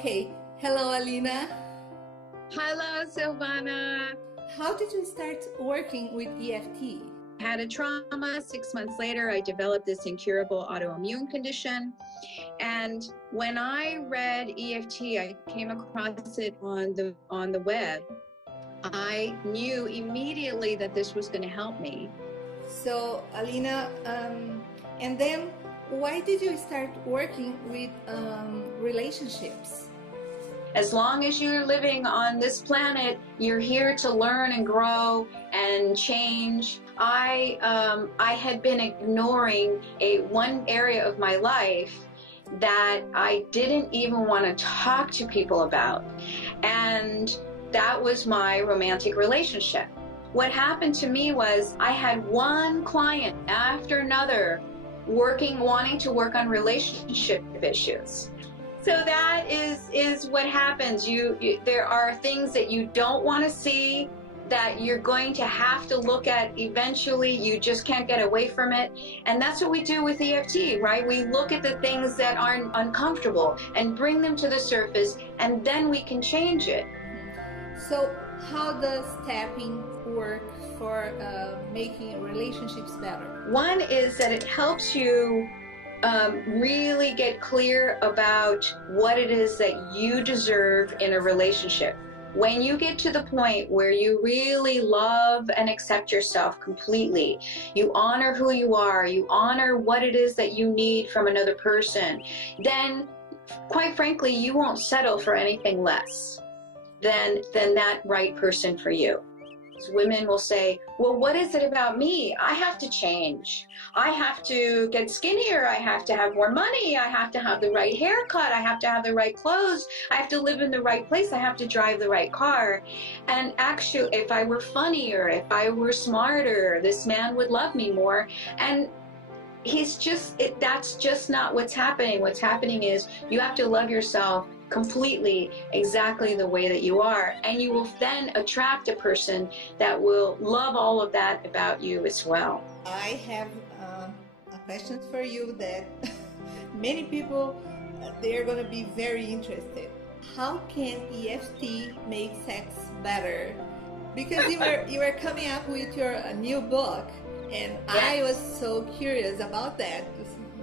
Okay, hello Alina. Hello, Silvana. How did you start working with EFT? Had a trauma. 6 months later, I developed this incurable autoimmune condition. And when I read EFT, I came across it on the web. I knew immediately that this was going to help me. So, Alina, and then why did you start working with relationships? As long as you're living on this planet, you're here to learn and grow and change. I had been ignoring one area of my life that I didn't even want to talk to people about, and that was my romantic relationship. What happened to me was I had one client after another wanting to work on relationship issues. So that is what happens. There are things that you don't want to see, that you're going to have to look at eventually. You just can't get away from it. And that's what we do with EFT, right? We look at the things that aren't uncomfortable and bring them to the surface, and then we can change it. So how does tapping work for making relationships better? One is that it helps you really get clear about what it is that you deserve in a relationship. When you get to the point where you really love and accept yourself completely, you honor who you are, you honor what it is that you need from another person, then quite frankly, you won't settle for anything less than that right person for you. Women will say, well, what is it about me? I have to change. I have to get skinnier. I have to have more money. I have to have the right haircut. I have to have the right clothes. I have to live in the right place. I have to drive the right car. And actually, if I were funnier, if I were smarter, this man would love me more. And that's just not what's happening. What's happening is you have to love yourself completely, exactly the way that you are, and you will then attract a person that will love all of that about you as well. I have a question for you that many people, they're going to be very interested. How can EFT make sex better? Because you were coming up with your new book, and yes. I was so curious about that.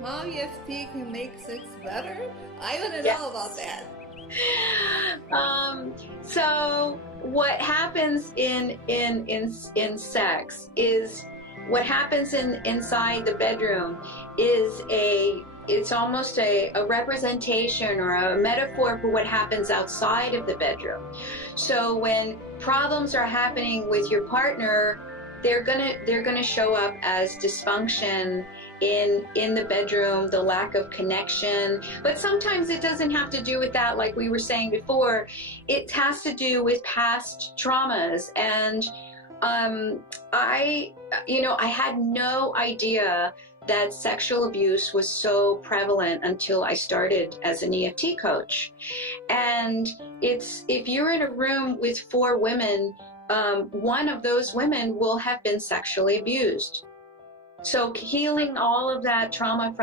How EFT can make sex better? I want to know about that. So what happens in sex is what happens inside the bedroom is it's almost a representation or a metaphor for what happens outside of the bedroom. So when problems are happening with your partner, they're gonna show up as dysfunction in the bedroom, the lack of connection. But sometimes it doesn't have to do with that, like we were saying before. It has to do with past traumas. And I had no idea that sexual abuse was so prevalent until I started as an EFT coach. And if you're in a room with 4 women, one of those women will have been sexually abused. So healing all of that trauma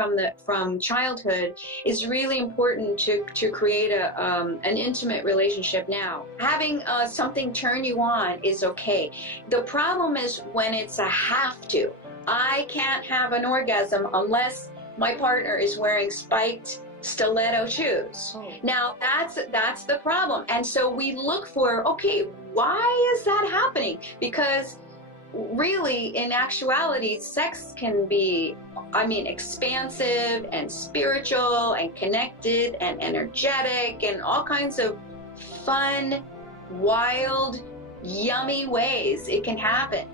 from childhood is really important to create an intimate relationship now. Having something turn you on is okay. The problem is when it's a have to. I can't have an orgasm unless my partner is wearing spiked stiletto shoes. Oh. Now that's the problem. And so we look for, okay, why is that happening? Because really, in actuality, sex can be, expansive and spiritual and connected and energetic and all kinds of fun, wild, yummy ways it can happen.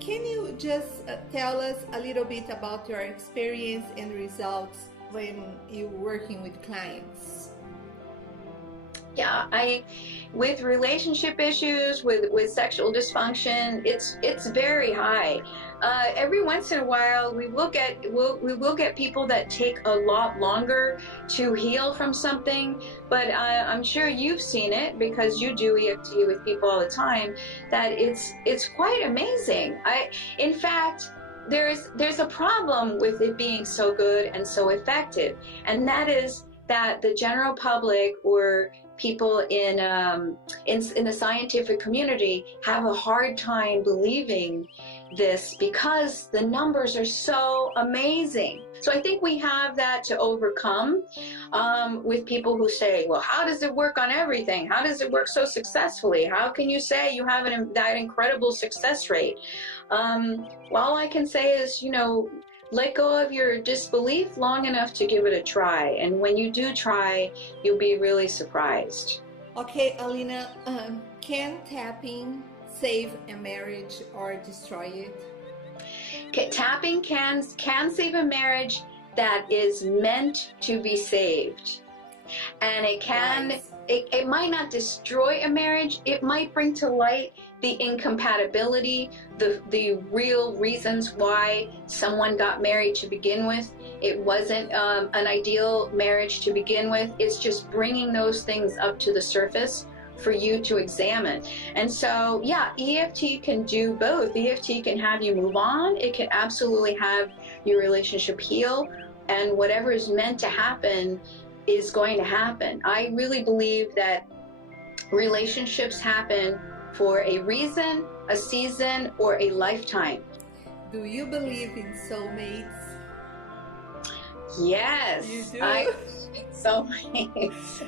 Can you just tell us a little bit about your experience and results when you're working with clients? Yeah, with relationship issues, with sexual dysfunction, it's very high. Every once in a while, we will get people that take a lot longer to heal from something. But I'm sure you've seen it because you do EFT with people all the time. That it's quite amazing. In fact, there's a problem with it being so good and so effective, and that is that the general public or people in the scientific community have a hard time believing this because the numbers are so amazing. So I think we have that to overcome with people who say, well, how does it work on everything? How does it work so successfully? How can you say you have that incredible success rate? Well, all I can say is, let go of your disbelief long enough to give it a try. And when you do try, you'll be really surprised. Okay, Alina, can tapping save a marriage or destroy it? Tapping can save a marriage that is meant to be saved. And it can, Nice. it might not destroy a marriage. It might bring to light the incompatibility, the real reasons why someone got married to begin with. It wasn't an ideal marriage to begin with. It's just bringing those things up to the surface for you to examine. And so, yeah, EFT can do both. EFT can have you move on. It can absolutely have your relationship heal. And whatever is meant to happen is going to happen. I really believe that relationships happen for a reason, a season, or a lifetime. Do you believe in soulmates? Yes, You do? I believe in soulmates.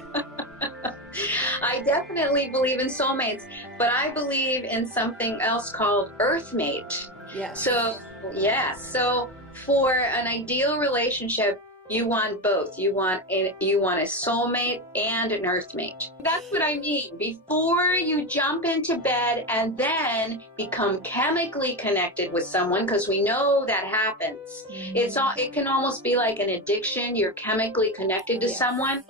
I definitely believe in soulmates, but I believe in something else called earthmate. Yes. So, yeah, so for an ideal relationship, you want both. You want a soulmate and an earthmate. That's what I mean. Before you jump into bed and then become chemically connected with someone, because we know that happens. It can almost be like an addiction. You're chemically connected to someone.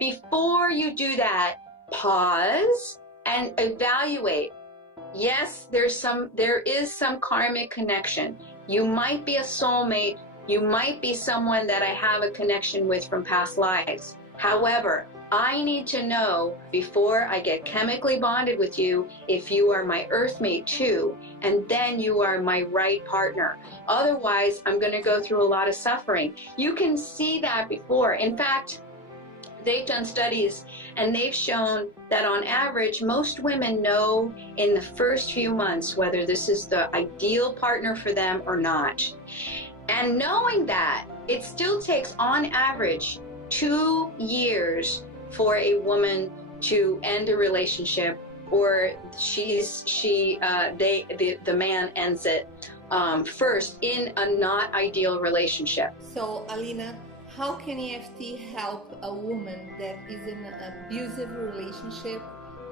Before you do that, pause and evaluate. Yes, there is some karmic connection. You might be a soulmate. You might be someone that I have a connection with from past lives. However, I need to know before I get chemically bonded with you if you are my earthmate too, and then you are my right partner. Otherwise, I'm going to go through a lot of suffering. You can see that before. In fact, they've done studies and they've shown that on average, most women know in the first few months whether this is the ideal partner for them or not. And knowing that, it still takes on average 2 years for a woman to end a relationship, or the man ends it first in a not ideal relationship. So, Alina, how can EFT help a woman that is in an abusive relationship?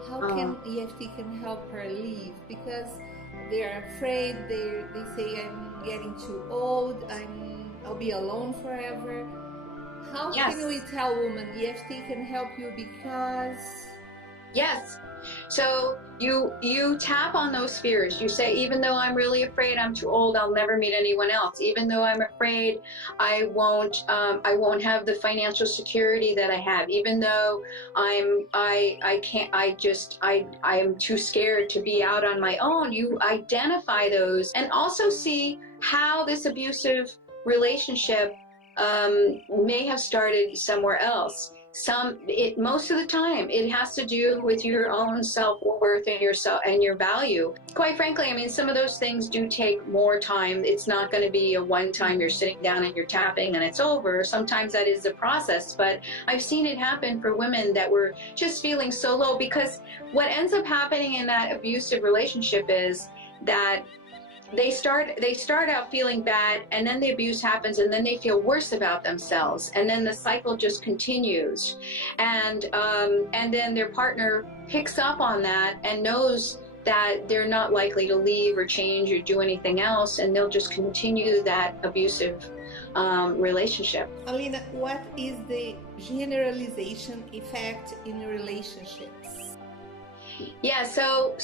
How can EFT can help her leave? Because they're afraid. They say, I'm getting too old. I'll be alone forever. How can we tell women EFT can help you? Because yes. So you tap on those fears. You say, even though I'm really afraid I'm too old, I'll never meet anyone else. Even though I'm afraid I won't have the financial security that I have. Even though I am too scared to be out on my own. You identify those and also see how this abusive relationship may have started somewhere else. Most of the time, it has to do with your own self-worth and your value. Quite frankly, I mean, some of those things do take more time. It's not going to be a one-time you're sitting down and you're tapping and it's over. Sometimes that is the process, but I've seen it happen for women that were just feeling so low, because what ends up happening in that abusive relationship is that they start out feeling bad, and then the abuse happens, and then they feel worse about themselves, and then the cycle just continues, and then their partner picks up on that and knows that they're not likely to leave or change or do anything else, and they'll just continue that abusive relationship. Alina, what is the generalization effect in relationships? Yeah, so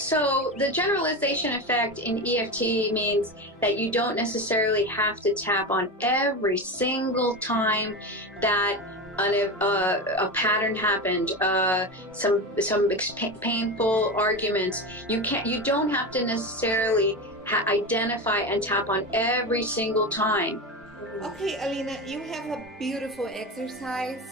the generalization effect in EFT means that you don't necessarily have to tap on every single time that a pattern happened, some painful arguments. You don't have to necessarily identify and tap on every single time. Okay, Alina, you have a beautiful exercise.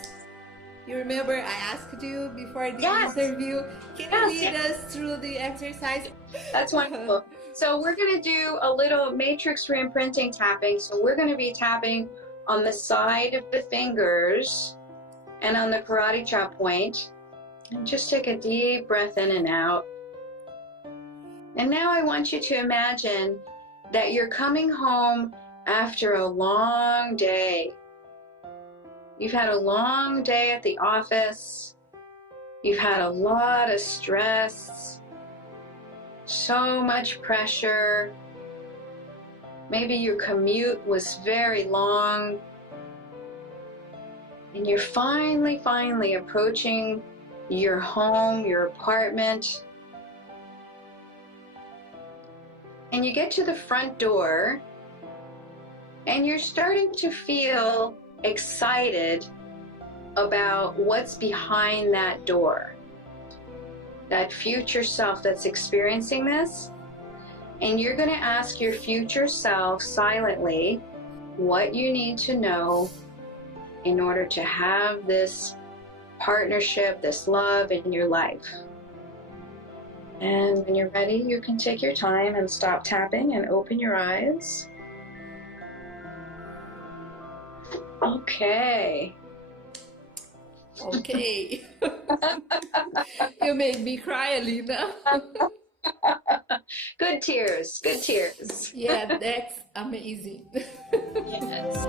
You remember I asked you before the Yes. interview, can you lead Yes. us through the exercise? That's wonderful. So we're going to do a little matrix reimprinting tapping. So we're going to be tapping on the side of the fingers and on the karate chop point. And just take a deep breath in and out. And now I want you to imagine that you're coming home after a long day. You've had a long day at the office. You've had a lot of stress, so much pressure. Maybe your commute was very long. And you're finally approaching your home, your apartment. And you get to the front door and you're starting to feel excited about what's behind that door. That future self that's experiencing this. And you're going to ask your future self silently what you need to know in order to have this partnership, this love in your life. And when you're ready, you can take your time and stop tapping and open your eyes. Okay. Okay. You made me cry, Alina. Good tears, good tears. Yeah, that's amazing. Yes.